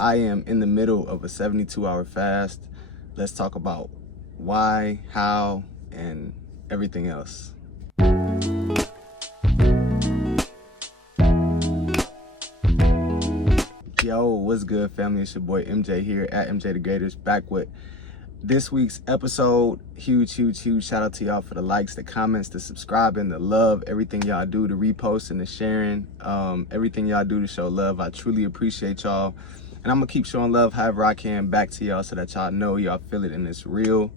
I am in the middle of a 72-hour fast. Let's talk about why, how, and everything else. Yo, what's good, family? It's your boy MJ here at MJ the Greatest, back with this week's episode. Huge shout out to y'all for the likes, the comments, the subscribing, the love, everything y'all do, the repost and the sharing, everything y'all do to show love. I truly appreciate y'all, and I'm gonna keep showing love however I can back to y'all so that y'all know y'all feel it and it's real.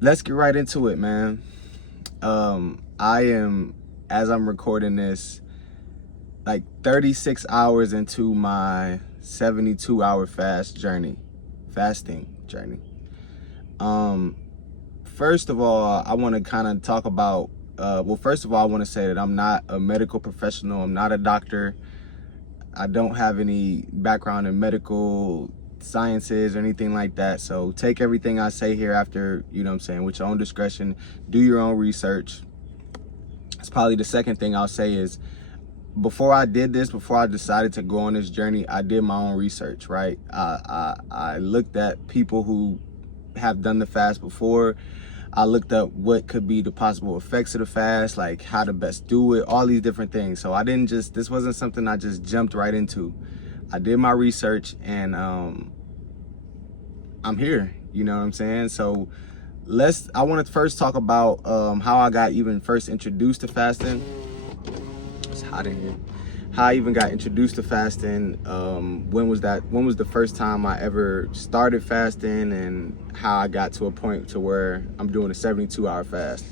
Let's get right into it, man. I am, as I'm recording this, like 36 hours into my 72-hour fasting journey. First of all, I want to kind of talk about, first of all, I want to say that I'm not a medical professional. I'm not a doctor. I don't have any background in medical sciences or anything like that. So take everything I say here after, you know what I'm saying, with your own discretion. Do your own research. It's probably the second thing I'll say is, before I decided to go on this journey, I did my own research, right? I looked at people who have done the fast before. I looked up what could be the possible effects of the fast, like how to best do it, all these different things. So this wasn't something I just jumped right into. I did my research, and I'm here, you know what I'm saying? So I want to first talk about how I got even first introduced to fasting. It's hot in here. How I even got introduced to fasting. When was the first time I ever started fasting, and how I got to a point to where I'm doing a 72-hour fast.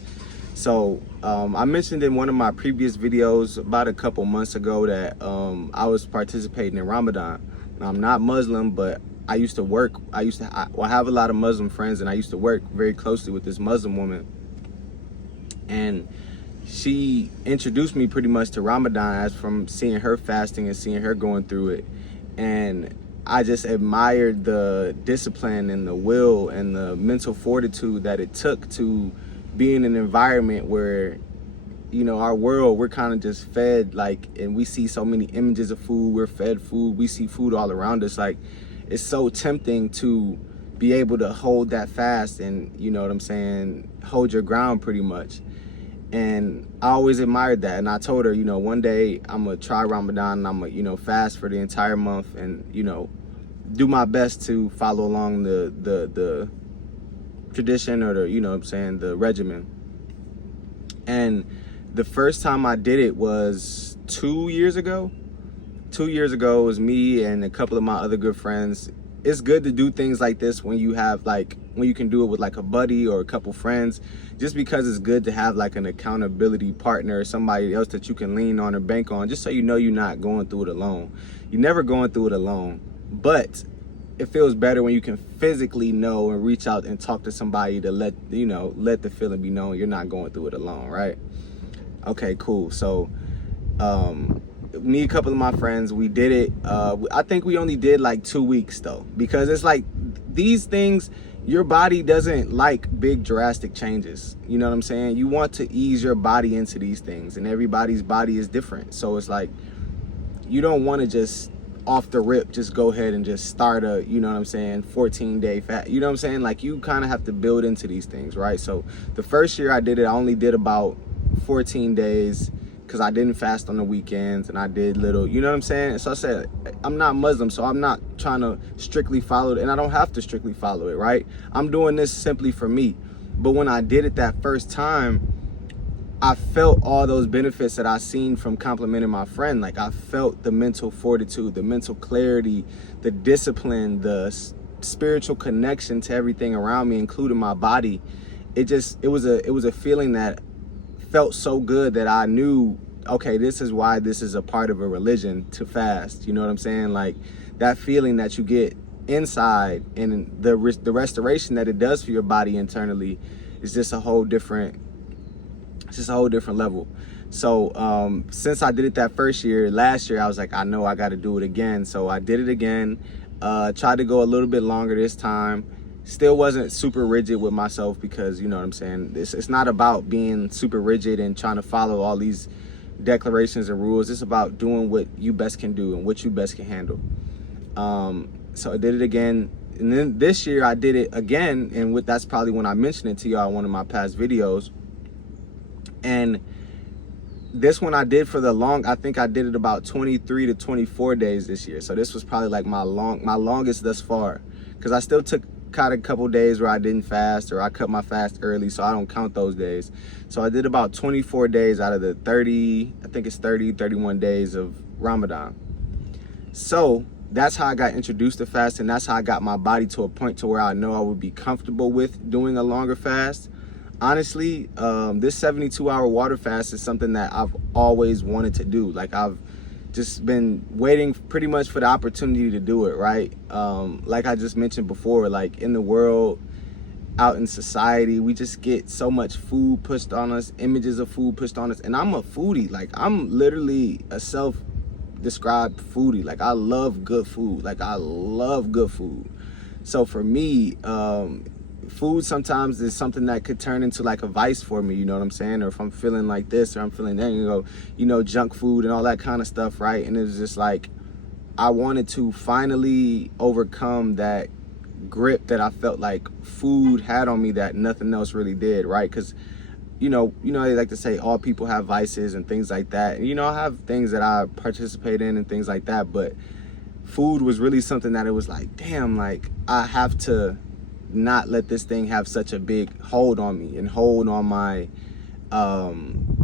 So I mentioned in one of my previous videos about a couple months ago that I was participating in Ramadan. Now, I'm not Muslim, but I have a lot of Muslim friends, and I used to work very closely with this Muslim woman, and she introduced me pretty much to Ramadan as from seeing her fasting and seeing her going through it. And I just admired the discipline and the will and the mental fortitude that it took to be in an environment where, you know, our world, we're kind of just fed, like, and we see so many images of food, we're fed food, we see food all around us. Like, it's so tempting to be able to hold that fast and, you know what I'm saying, hold your ground pretty much. And I always admired that, and I told her, you know, one day I'm gonna try Ramadan, and I'm gonna, you know, fast for the entire month, and, you know, do my best to follow along the tradition, or the, you know what I'm saying, the regimen. And the first time I did it was 2 years ago. 2 years ago, it was me and a couple of my other good friends. It's good to do things like this when you have, like, when you can do it with like a buddy or a couple friends, just because it's good to have like an accountability partner, somebody else that you can lean on or bank on, just so you know you're not going through it alone. You're never going through it alone, but it feels better when you can physically know and reach out and talk to somebody to let the feeling be known you're not going through it alone, right? Okay, cool. So me, a couple of my friends, we did it. I think we only did like 2 weeks though, because it's like these things, your body doesn't like big drastic changes. You know what I'm saying? You want to ease your body into these things, and everybody's body is different. So it's like, you don't want to just off the rip just go ahead and just start a, you know what I'm saying, 14-day fast. You know what I'm saying? Like, you kind of have to build into these things, right? So the first year I did it, I only did about 14 days because I didn't fast on the weekends, and I did little, you know what I'm saying? So I said, I'm not Muslim, so I'm not trying to strictly follow it, and I don't have to strictly follow it, right? I'm doing this simply for me. But when I did it that first time, I felt all those benefits that I seen from complimenting my friend. Like, I felt the mental fortitude, the mental clarity, the discipline, the spiritual connection to everything around me, including my body. It was a feeling that felt so good that I knew, okay, this is why this is a part of a religion, to fast. You know what I'm saying? Like, that feeling that you get inside, and the restoration that it does for your body internally is just a whole different level. So since I did it that first year, last year I was like, I know I got to do it again. So I did it again, tried to go a little bit longer this time. Still wasn't super rigid with myself, because, you know what I'm saying, it's not about being super rigid and trying to follow all these declarations and rules. It's about doing what you best can do and what you best can handle. So I did it again, and then this year I did it again, and that's probably when I mentioned it to y'all in one of my past videos. And this one I did for I think I did it about 23 to 24 days this year. So this was probably like my longest thus far, because I still took kind of a couple days where I didn't fast, or I cut my fast early, so I don't count those days. So I did about 24 days out of the 30, I think it's 31 days of Ramadan. So that's how I got introduced to fasting. That's how I got my body to a point to where I know I would be comfortable with doing a longer fast. Honestly, this 72-hour water fast is something that I've always wanted to do. Like, I've just been waiting pretty much for the opportunity to do it, right? Like I just mentioned before, like in the world, out in society, we just get so much food pushed on us, images of food pushed on us. And I'm a foodie. Like, I'm literally a self-described foodie. Like, I love good food. Like, I love good food. So for me, food sometimes is something that could turn into like a vice for me, you know what I'm saying? Or if I'm feeling like this, or I'm feeling that, you know, junk food and all that kind of stuff, right? And it's just like, I wanted to finally overcome that grip that I felt like food had on me that nothing else really did, right? Because you know, they like to say all people have vices and things like that. And, you know, I have things that I participate in and things like that, but food was really something that it was like, damn, like I have to not let this thing have such a big hold on me and hold on my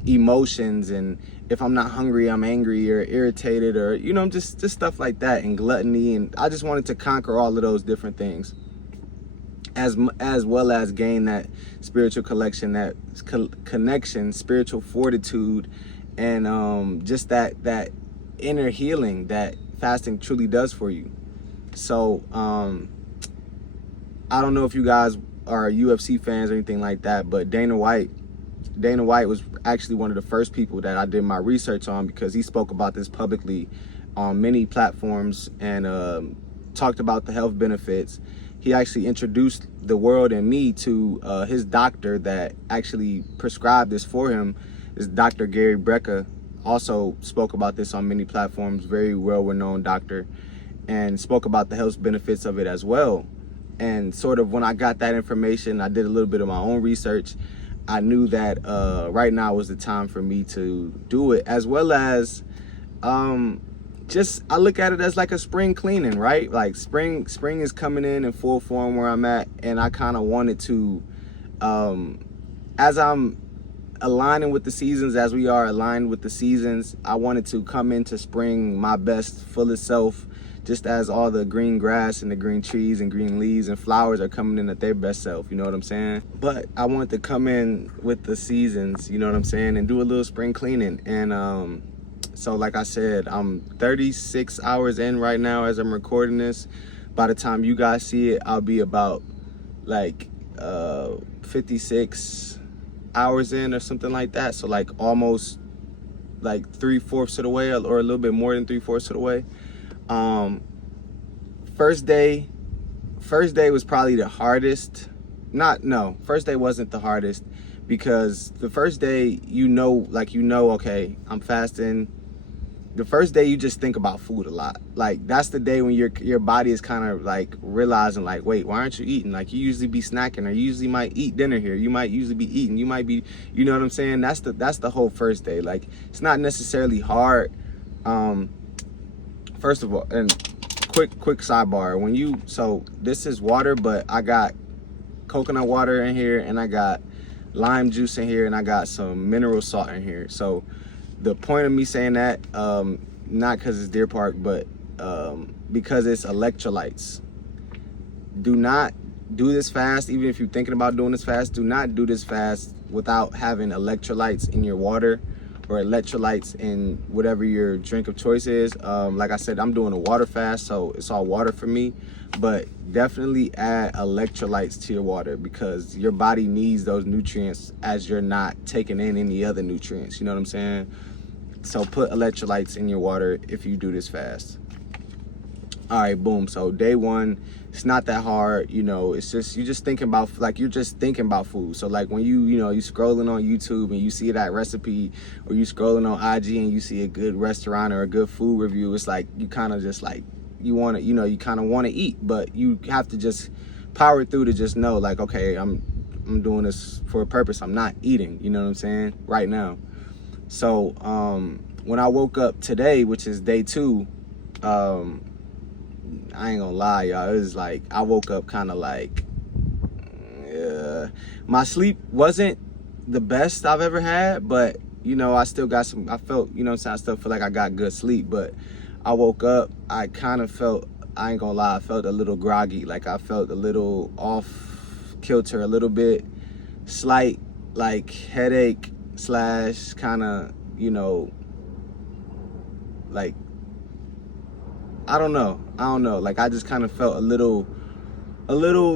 emotions. And if I'm not hungry, I'm angry or irritated, or, you know, just stuff like that, and gluttony. And I just wanted to conquer all of those different things, as well as gain that spiritual connection, spiritual fortitude, and just that inner healing that fasting truly does for you. So I don't know if you guys are UFC fans or anything like that, but Dana White was actually one of the first people that I did my research on, because he spoke about this publicly on many platforms and talked about the health benefits. He actually introduced the world and me to his doctor that actually prescribed this for him. Is Dr. Gary Brecka. Also spoke about this on many platforms, very well-renowned doctor, and spoke about the health benefits of it as well. And sort of when I got that information, I did a little bit of my own research. I knew that right now was the time for me to do it, as well as I look at it as like a spring cleaning, right? Like spring is coming in full form where I'm at, and I kind of wanted to, as I'm aligning with the seasons, as we are aligned with the seasons, I wanted to come into spring my best, fullest self, just as all the green grass and the green trees and green leaves and flowers are coming in at their best self, you know what I'm saying? But I wanted to come in with the seasons, you know what I'm saying, and do a little spring cleaning. And so like I said, I'm 36 hours in right now as I'm recording this. By the time you guys see it, I'll be about like 56 hours in or something like that. So like almost like 3/4 of the way, or a little bit more than 3/4 of the way. First day was probably the hardest. First day wasn't the hardest, because the first day, okay, I'm fasting. The first day you just think about food a lot. Like, that's the day when your body is kind of like realizing, like, wait, why aren't you eating? Like, you usually be snacking, or you usually might eat dinner here. You might usually be eating. You might be, you know what I'm saying? That's the whole first day. Like, it's not necessarily hard. First of all, and quick sidebar, so this is water, but I got coconut water in here, and I got lime juice in here, and I got some mineral salt in here. So the point of me saying that, not because it's Deer Park, but because it's electrolytes. Do not do this fast, even if you're thinking about doing this fast, do not do this fast without having electrolytes in your water, or electrolytes in whatever your drink of choice is. Like I said, I'm doing a water fast, so it's all water for me. But definitely add electrolytes to your water, because your body needs those nutrients as you're not taking in any other nutrients. You know what I'm saying? So put electrolytes in your water if you do this fast. All right, boom. So day one, it's not that hard, you know. It's just, you're just thinking about, like, you're just thinking about food. So like when you scrolling on YouTube and you see that recipe, or you scrolling on IG and you see a good restaurant or a good food review, it's like you kind of just like you want to, you kind of want to eat, but you have to just power through to just know, like, okay, I'm doing this for a purpose. I'm not eating, you know what I'm saying, right now. So when I woke up today, which is day 2, I ain't gonna lie, y'all, it was like I woke up kind of like, my sleep wasn't the best I've ever had, but I still got some, I felt, I still feel like I got good sleep. But I woke up, I kind of felt, I ain't gonna lie, I felt a little groggy. Like I felt a little off kilter, a little bit slight, like headache slash kind of, like, I don't know. Like I just kind of felt a little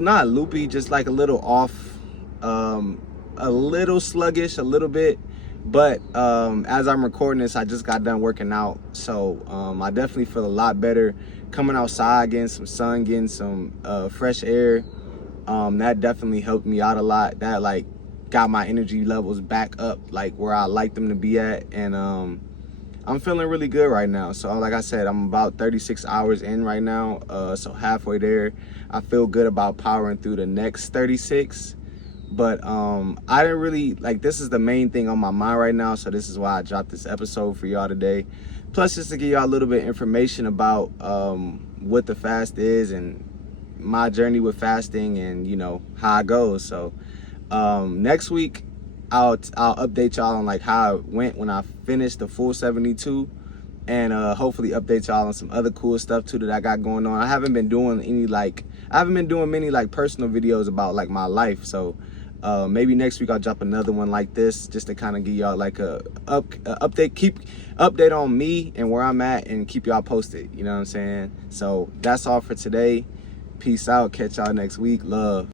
not loopy, just like a little off, a little sluggish, a little bit. But as I'm recording this, I just got done working out, so I definitely feel a lot better. Coming outside, getting some sun, getting some fresh air, that definitely helped me out a lot. That like got my energy levels back up, like where I like them to be at. And I'm feeling really good right now. So like I said, I'm about 36 hours in right now, so halfway there. I feel good about powering through the next 36. But I didn't really, like, this is the main thing on my mind right now, so this is why I dropped this episode for y'all today. Plus, just to give y'all a little bit of information about what the fast is and my journey with fasting and, how I go. So next week, I'll update y'all on, like, how it went when I finished the full 72. And hopefully update y'all on some other cool stuff, too, that I got going on. I haven't been doing many, like, personal videos about, like, my life. So maybe next week I'll drop another one like this, just to kind of give y'all like a update on me and where I'm at, and keep y'all posted, you know what I'm saying? So that's all for today. Peace out. Catch y'all next week. Love.